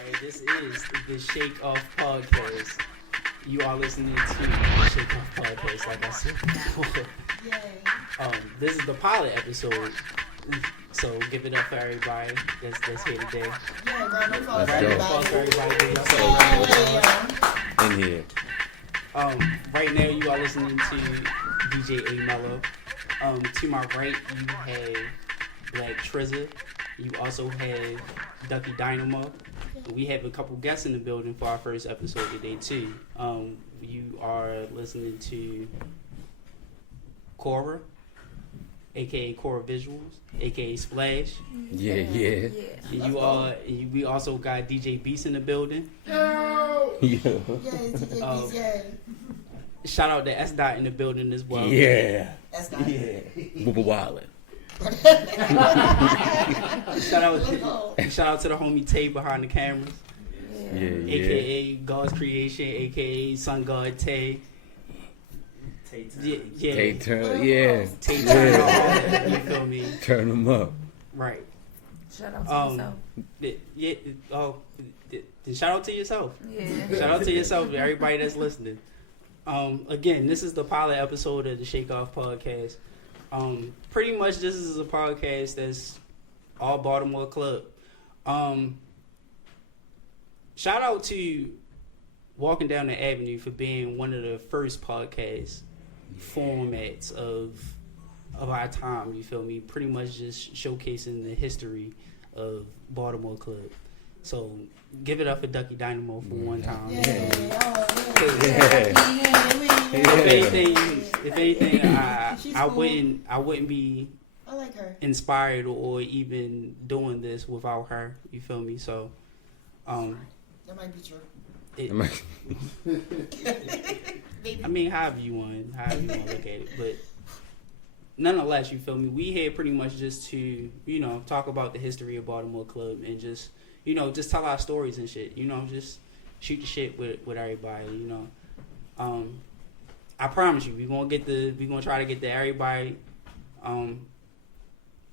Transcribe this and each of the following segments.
Alright, this is the Shake Off Podcast. You are listening to the Shake Off Podcast, like I said before. This is the pilot episode. So give it up for everybody that's here today. Round of applause for everybody. In here. Right now you are listening to DJ A Mello. To my right you have Black Trizza. You also have Ducky Dynamo. We have a couple guests in the building for our first episode today too. You are listening to Cora, aka Cora Visuals, aka Splash. Yeah. We also got DJ Beast in the building. Shout out to S Dot in the building as well. Yeah. Booba Wildin'. Shout out to the homie Tay behind the cameras. AKA God's Creation, AKA Sun God Tay. Tay Turn, you feel me? Turn them up. Right. Shout out to yourself. Shout out to yourself. Yeah. Shout out to yourself, everybody that's listening. Again, this is the pilot episode of the Shake Off Podcast. Pretty much this is a podcast that's all Baltimore club. Shout out to Walking Down the Avenue for being one of the first podcast formats of our time, you feel me? Pretty much just showcasing the history of Baltimore club. So give it up for Ducky Dynamo for one time. If anything, I wouldn't be inspired or even doing this without her. You feel me? So, that might be true. I mean, however you want to look at it, but nonetheless, you feel me? We here pretty much just to talk about the history of Baltimore club and just just tell our stories and shit. Just shoot the shit with everybody. I promise you, we gonna try to get to everybody.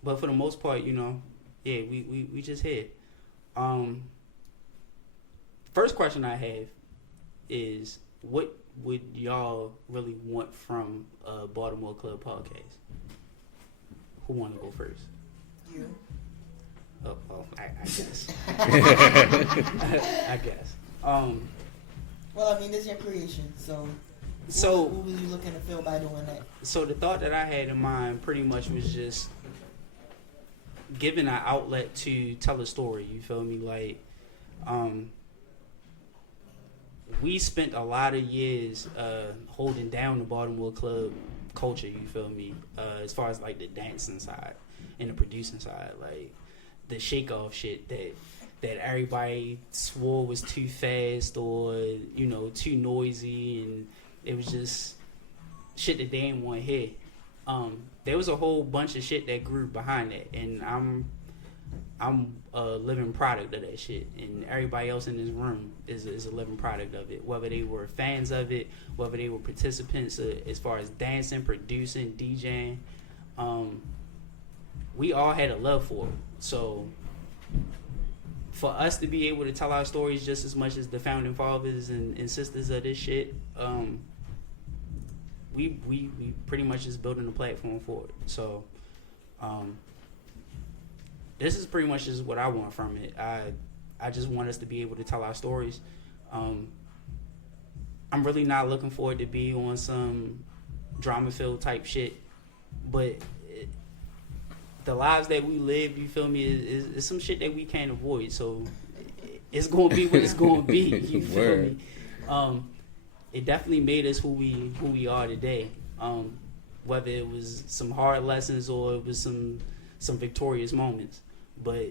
But for the most part, we just here. First question I have is, what would y'all really want from a Baltimore Club podcast? Who want to go first? You. Oh, I guess. I guess. Well, I mean, this is your creation, so what were you looking to feel by doing that? So the thought that I had in mind pretty much was just giving an outlet to tell a story. You feel me? Like, we spent a lot of years holding down the Baltimore club culture. You feel me? As far as like the dancing side and the producing side, like the shake off shit that everybody swore was too fast or too noisy, and it was just shit that they didn't want to hear. There was a whole bunch of shit that grew behind that, and I'm a living product of that shit, and everybody else in this room is a living product of it. Whether they were fans of it, whether they were participants as far as dancing, producing, DJing, we all had a love for it. So for us to be able to tell our stories just as much as the founding fathers and sisters of this shit, we pretty much just building a platform for it. So this is pretty much just what I want from it. I just want us to be able to tell our stories. I'm really not looking for it to be on some drama-filled type shit, but the lives that we live, you feel me, is some shit that we can't avoid. So it's gonna be what it's gonna be. You feel me? It definitely made us who we are today. Whether it was some hard lessons or it was some victorious moments, but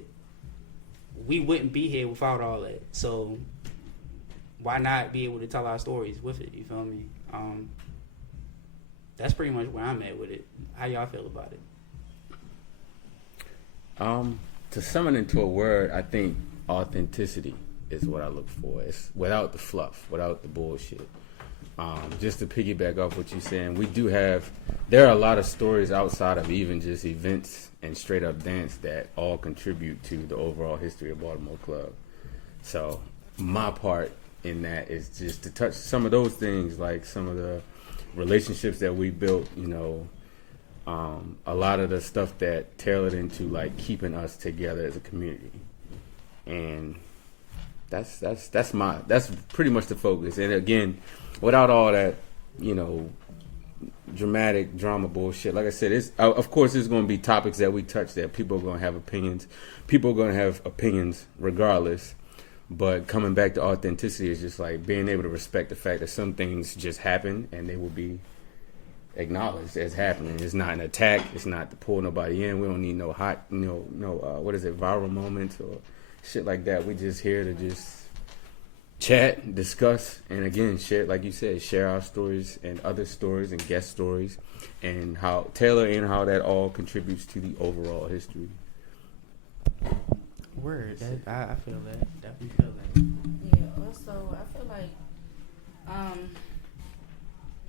we wouldn't be here without all that. So why not be able to tell our stories with it? You feel me? That's pretty much where I'm at with it. How y'all feel about it? To sum it into a word, I think authenticity is what I look for. It's without the fluff, without the bullshit. Just to piggyback off what you're saying, there are a lot of stories outside of even just events and straight up dance that all contribute to the overall history of Baltimore Club. So my part in that is just to touch some of those things, like some of the relationships that we built, you know, a lot of the stuff that tailored into like keeping us together as a community. And that's pretty much the focus. And again, without all that, you know, dramatic drama bullshit, like I said, it's of course there's going to be topics that we touch that people are going to have opinions. People are going to have opinions regardless. But coming back to authenticity is just like being able to respect the fact that some things just happen and they will be acknowledged as happening. It's not an attack. It's not to pull nobody in. We don't need no hot, viral moments or shit like that. We're just here to just chat, discuss, and again, share, like you said, share our stories and other stories and guest stories and how Taylor and how that all contributes to the overall history. Word. I feel that. Definitely feel that. Yeah, also, I feel like,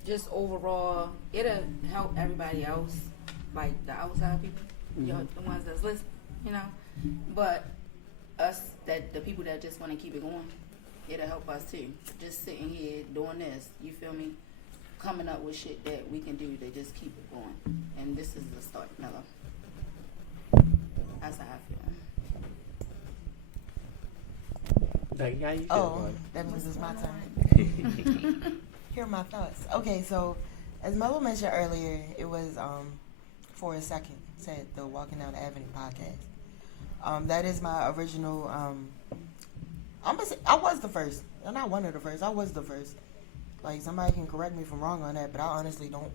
just overall, it'll help everybody else, like the outside people, you know, the ones that's listening, you know. But us, the people that just want to keep it going, it'll help us too. Just sitting here doing this, you feel me? Coming up with shit that we can do to just keep it going. And this is the start, Mello. That's how I feel. Like, how you feel Oh, about it? that means it's my turn. Here are my thoughts. Okay, so as Mello mentioned earlier, it was for a second said the Walking Down the Avenue podcast. That is my original. I'm gonna say I was the first. I'm not one of the first. I was the first. Like somebody can correct me if I'm wrong on that, but I honestly don't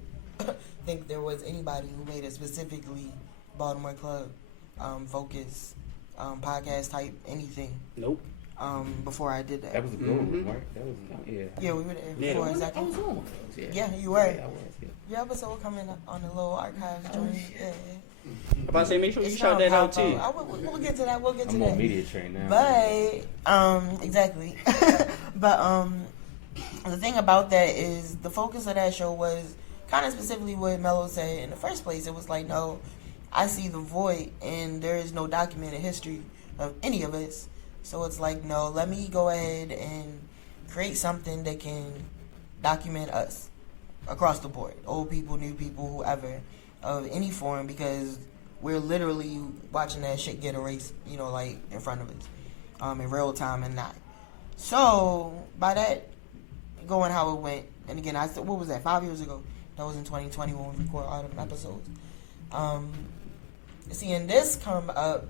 think there was anybody who made a specifically Baltimore Club focus podcast type anything. Nope. Before I did that. That was a goal, right? That was, yeah. Yeah, we were there for a second. I was on one of those, Yeah, you were. Yeah, I was, yeah. Your episode coming up on the little archives joint. Yeah. I'm about to say, make sure you It's shout gonna that out pop too. We'll get to that. We'll get to I'm that. on media train now. But exactly. But the thing about that is the focus of that show was kind of specifically what Mello said in the first place. It was like, no, I see the void and there is no documented history of any of us. So it's like, no, let me go ahead and create something that can document us across the board. Old people, new people, whoever, of any form, because we're literally watching that shit get erased, you know, like in front of us, in real time and not. So by that going how it went, and again, I said, what was that, 5 years ago? That was in 2020 when we recorded all the episodes. Seeing this come up,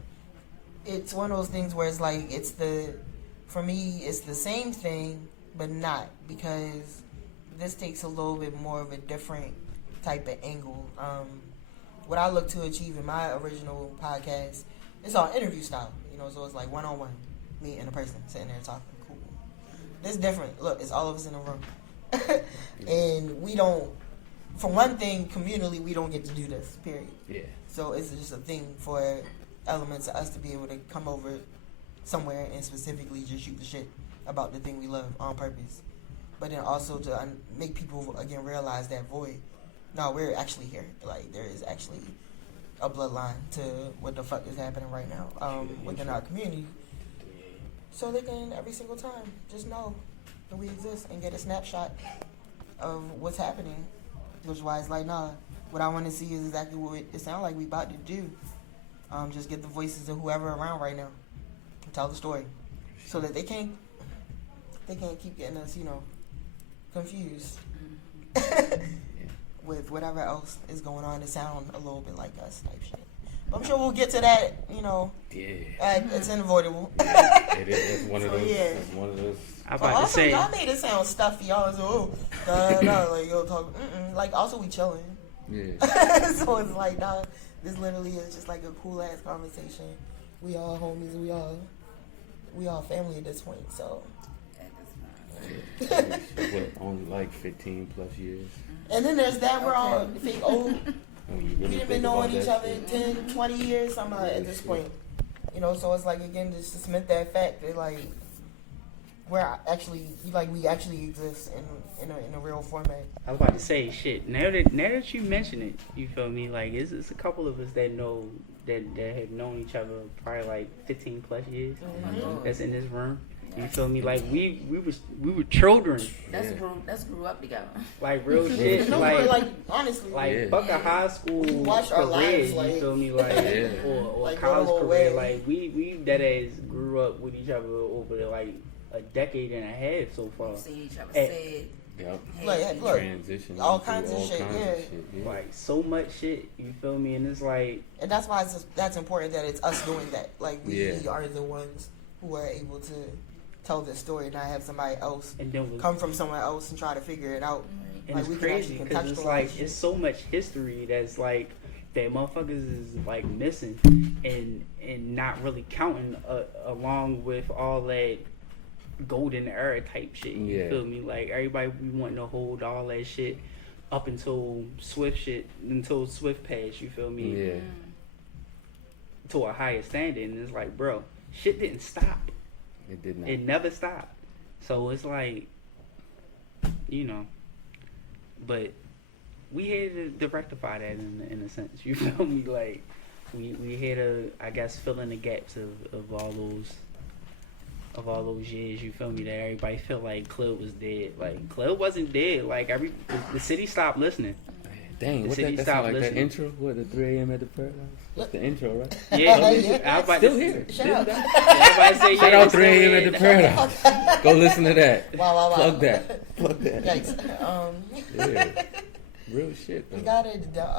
it's one of those things where it's like, for me, it's the same thing, but not, because this takes a little bit more of a different type of angle. What I look to achieve in my original podcast, it's all interview style, you know, so it's like one-on-one, me and a person sitting there talking. Cool. This different. Look, it's all of us in a room. And we don't, for one thing, communally, we don't get to do this, period. Yeah. So it's just a thing for elements of us to be able to come over somewhere and specifically just shoot the shit about the thing we love on purpose. But then also to make people, again, realize that void. No, we're actually here. Like, there is actually a bloodline to what the fuck is happening right now within our community. So they can, every single time, just know that we exist and get a snapshot of what's happening. Which is why it's like, nah, what I want to see is exactly what it sounds like we about to do. Just get the voices of whoever around right now and tell the story. So that they can't keep getting us, you know, confused with whatever else is going on to sound a little bit like us type shit. But I'm sure we'll get to that, you know. Yeah. It's unavoidable. It is. It's one of those. Yeah. It's one of those. I'm about to Also, say, y'all made it sound stuffy. Y'all was like, yo, talk. Like, also we chilling. Yeah. So it's like, nah, this literally is just like a cool ass conversation. We all homies. We all family at this point. So. What, only like 15 plus years. And then there's that we're all fake old. When you We really have been think about knowing each that other shit. 10, 20 years somehow at this point. You know, so it's like, again, just to cement that fact that, like, we're actually, like, we actually exist in a real format. I was about to say, shit. Now that you mention it, you feel me? Like, it's a couple of us that know that have known each other probably like 15 plus years. Mm-hmm. That's in this room. You feel me? Like we were children. That's grew up together. Like real shit. No, like honestly, fuck a high school watch our career. lives, like, you feel me? Like or like, college go the whole career. way. Like we dead ass grew up with each other over like a decade and a half so far. See each other Eh, said. Yep. Like, look, Transition. all kinds of shit, yeah. Like so much shit. You feel me? And it's like. And that's why that's important that it's us doing that. Like we Yeah. are the ones who are able to tell this story, not have somebody else And then come from somewhere else and try to figure it out. and Like, it's we can crazy actually because it's contextualize like shit. it's so much history that's like that motherfuckers is like missing and not really counting along with all that golden era type shit. You Yeah. feel me? Like everybody we wanting to hold all that shit up until Swift passed. You feel me? Yeah. To a higher standard, and it's like, bro, shit didn't stop. It did not. It never stopped. So it's like, you know, but we had to rectify that in a sense. You feel me? Like we had to, I guess, fill in the gaps of all those years. You feel me? That everybody felt like Club was dead. Like Club wasn't dead. Like the city stopped listening. Dang, The what city that's stopped like that listening. intro? What, the 3 a.m. at the Paradise? That's the intro, right? Yeah, Yeah. I was about Still to here. Shut up. Everybody say Shout yeah, out it's 3 a.m. still at the Paradise. Go listen to that. Wow. Plug that. Plug that. Yikes. Yeah. Real shit, We though. gotta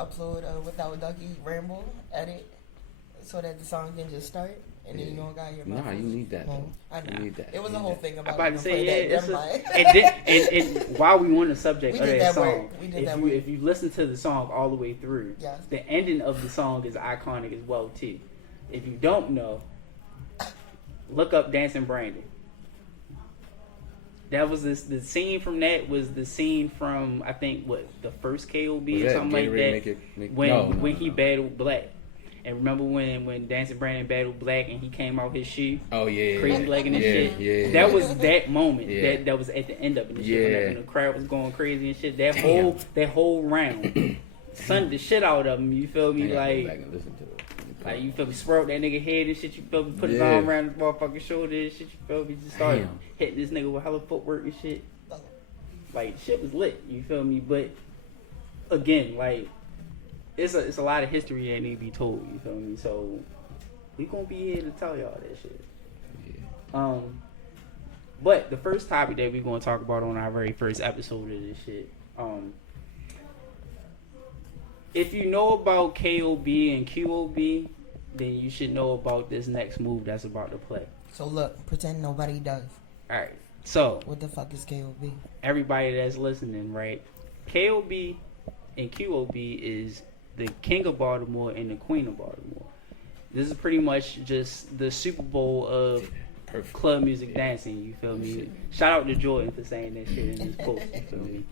upload Without Ducky Ramble edit so that the song can just start and then you don't got your Nah, you need that, though. I know. You need that. It was You a need whole that. thing I'm about about to say yeah. Never mind. And while we on the subject We of did that that work. song, We did that work. if you listen to the song all the way through, Yes. the ending of the song is iconic as well too. If you don't know, look up Dancing Brandon. That was the scene from that was the scene from I think what the first KOB Was or that something like Gatorade that Make- he no. battled Black. And remember when Dancing Brandon battled Black and he came out his shoe, Oh, yeah. crazy legging and yeah, shit. Yeah. That was that moment. Yeah. That was at the end of it. And shit, Yeah. when the crowd was going crazy and shit. That Damn. whole round, sunned the shit out of him. You feel me? I gotta go Like back and listen to it. you feel me? Swirled that nigga head and shit. You feel me? Put his Yeah. arm around his motherfucking shoulder and shit. You feel me? Just started Damn. hitting this nigga with hella footwork and shit. Like shit was lit. You feel me? But again, like it's a lot of history that need to be told. You feel me? So we gonna be here to tell y'all that shit. Yeah. But the first topic that we're gonna talk about on our very first episode of this shit, if you know about KOB and QOB, then you should know about this next move that's about to play. So look, pretend nobody does. All right. So What the fuck is KOB? everybody that's listening, right? KOB and QOB is the King of Baltimore and the Queen of Baltimore. This is pretty much just the Super Bowl of Perfect. club music dancing. You feel me? Shout out to Jordan for saying that shit in his post. You feel me?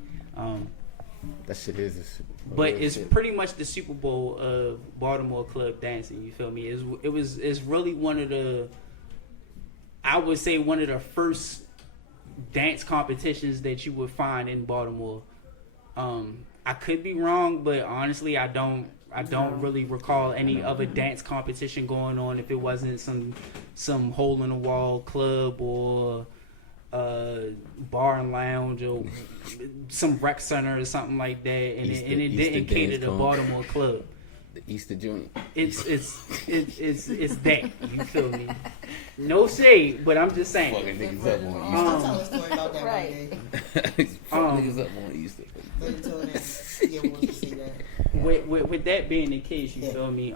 That shit is a super. But real it's shit. pretty much the Super Bowl of Baltimore club dancing. You feel me? It's really one of the, I would say one of the first dance competitions that you would find in Baltimore. I could be wrong, but honestly, I don't really recall any other dance competition going on if it wasn't some hole in the wall club or bar and lounge or some rec center or something like that, and Easter- it Easter didn't cater dance to con. Baltimore club. The Easter joint. It's that, you feel me? No shade, but I'm just saying. Fucking niggas up on I'll tell a story about that Right. one Easter. Fuck niggas up on Easter. day. Until then, yeah, we'll just see that. With that being the case, you feel me?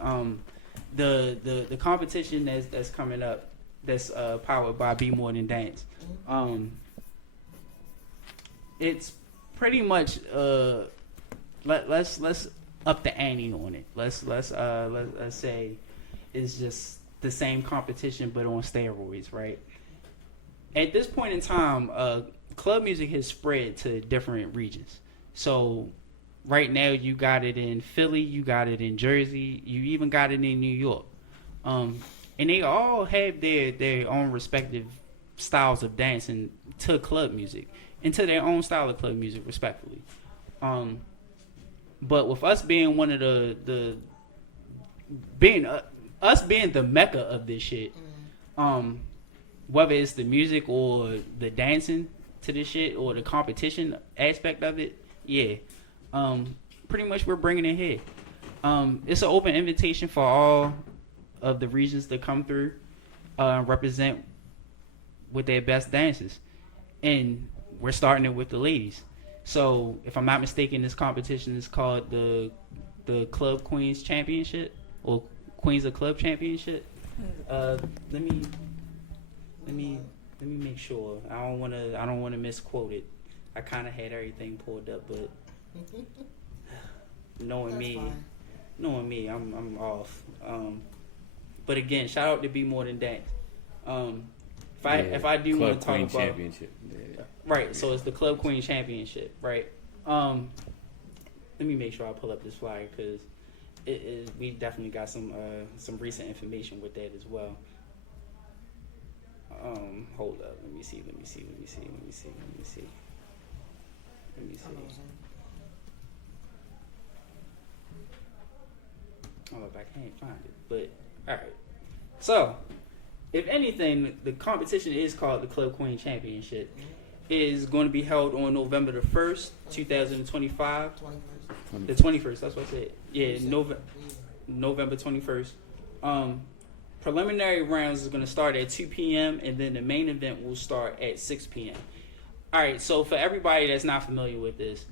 The competition that's coming up, that's powered by Be More Than Dance. It's pretty much let's up the ante on it. Let's say it's just the same competition but on steroids, right? At this point in time, club music has spread to different regions. So right now you got it in Philly, you got it in Jersey, you even got it in New York. And they all have their own respective styles of dancing to club music and to their own style of club music, respectfully. But with us being one of the being us being the mecca of this shit, whether it's the music or the dancing to this shit or the competition aspect of it, yeah, pretty much we're bringing it here. It's an open invitation for all of the regions to come through, represent with their best dances, and we're starting it with the ladies. So if I'm not mistaken, this competition is called the Club Queens Championship or Queens of Club Championship. Let me make sure. I don't wanna misquote it. I kind of had everything pulled up, but knowing me, I'm off. But again, shout out to Be More Than Dance. If I do want to talk about championship, right, so it's the Club Queen Championship, right? Let me make sure I pull up this flyer because we definitely got some recent information with that as well. Hold up, let me see. Oh, I can't find it, but all right. So, if anything, the competition is called the Club Queen Championship. It is going to be held on November the 1st, 2025. 21st. The 21st, that's what I said. Yeah, November 21st. Preliminary rounds is going to start at 2 p.m. and then the main event will start at 6 p.m. All right, so for everybody that's not familiar with this,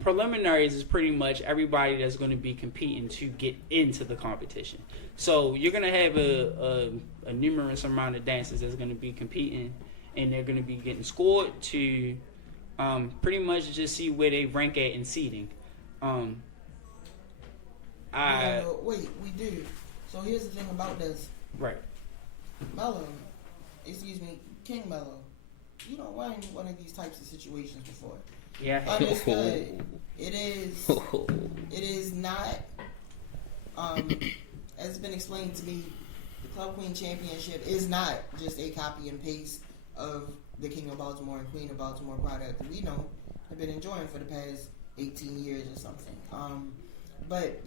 preliminaries is pretty much everybody that's going to be competing to get into the competition. So you're going to have a numerous amount of dancers that's going to be competing, and they're going to be getting scored to pretty much just see where they rank at in seeding. Wait, we do. So here's the thing about this. Right. King Mello, you don't run one of these types of situations before. Yeah. Understood. It is not, as it's been explained to me, the Club Queen Championship is not just a copy and paste of the King of Baltimore and Queen of Baltimore product that we know have been enjoying for the past 18 years or something. But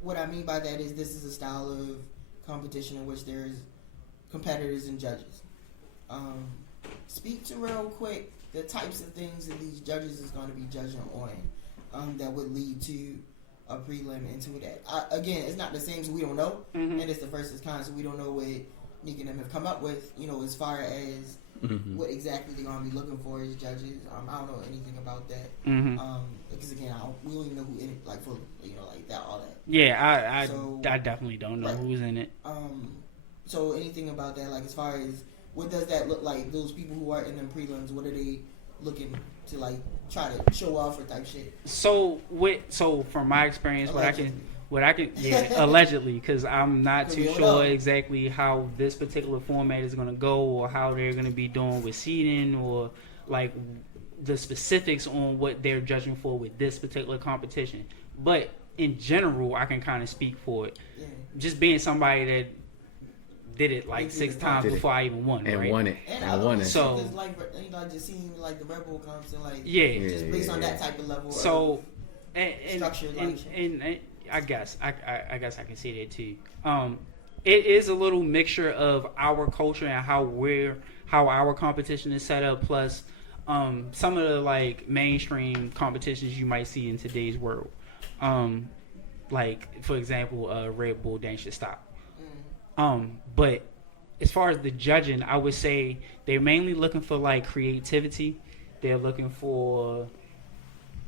what I mean by that is this is a style of competition in which there's competitors and judges. Speak to real quick the types of things that these judges is going to be judging on that would lead to a prelim into that. Again, it's not the same, so we don't know, and it's the versus con, so we don't know what Nick and them have come up with, as far as what exactly they're going to be looking for as judges. I don't know anything about that. Because again, we don't even know who in it, like fully, like that, all that. Yeah, I definitely don't know who's in it. So anything about that, like as far as what does that look like? Those people who are in them prelims, what are they looking to like try to show off or type shit? So from my experience, allegedly. what I can allegedly, because I'm not too sure exactly how this particular format is going to go or how they're going to be doing with seeding or like the specifics on what they're judging for with this particular competition. But in general, I can kind of speak for it. Yeah. Just being somebody that did it like 6 times before I even won, and right? won it. And won it. So just seeing like the Rebel comps and just based on that type of level. So and I guess I can see that too. It is a little mixture of our culture and how our competition is set up, plus some of the like mainstream competitions you might see in today's world. Like for example, Red Bull Dance Should Stop. But as far as the judging, I would say they're mainly looking for like creativity. They're looking for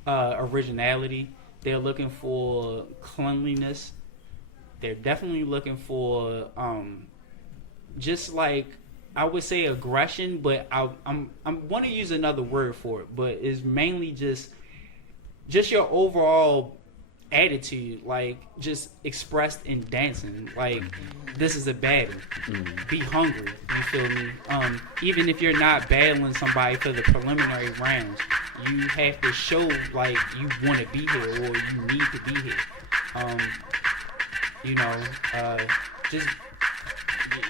originality. They're looking for cleanliness. They're definitely looking for just like I would say aggression, but I'm want to use another word for it, but it's mainly just your overall attitude, like just expressed in dancing. Like this is a battle. Be hungry. You feel me? Even if you're not battling somebody for the preliminary rounds, you have to show like you want to be here or you need to be here.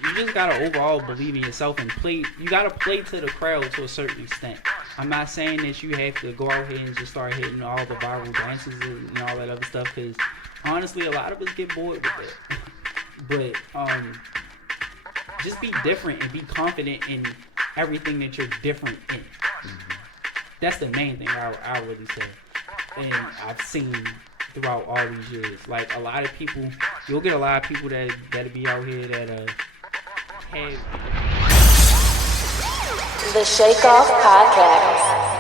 You just gotta overall believe in yourself and play. You gotta play to the crowd to a certain extent. I'm not saying that you have to go out here and just start hitting all the viral dances and all that other stuff, because honestly, a lot of us get bored with it. But just be different and be confident in everything that you're different in. That's the main thing I really say. And I've seen throughout all these years. Like, a lot of people, you'll get a lot of people that'll be out here that have... The Shake Off Podcast.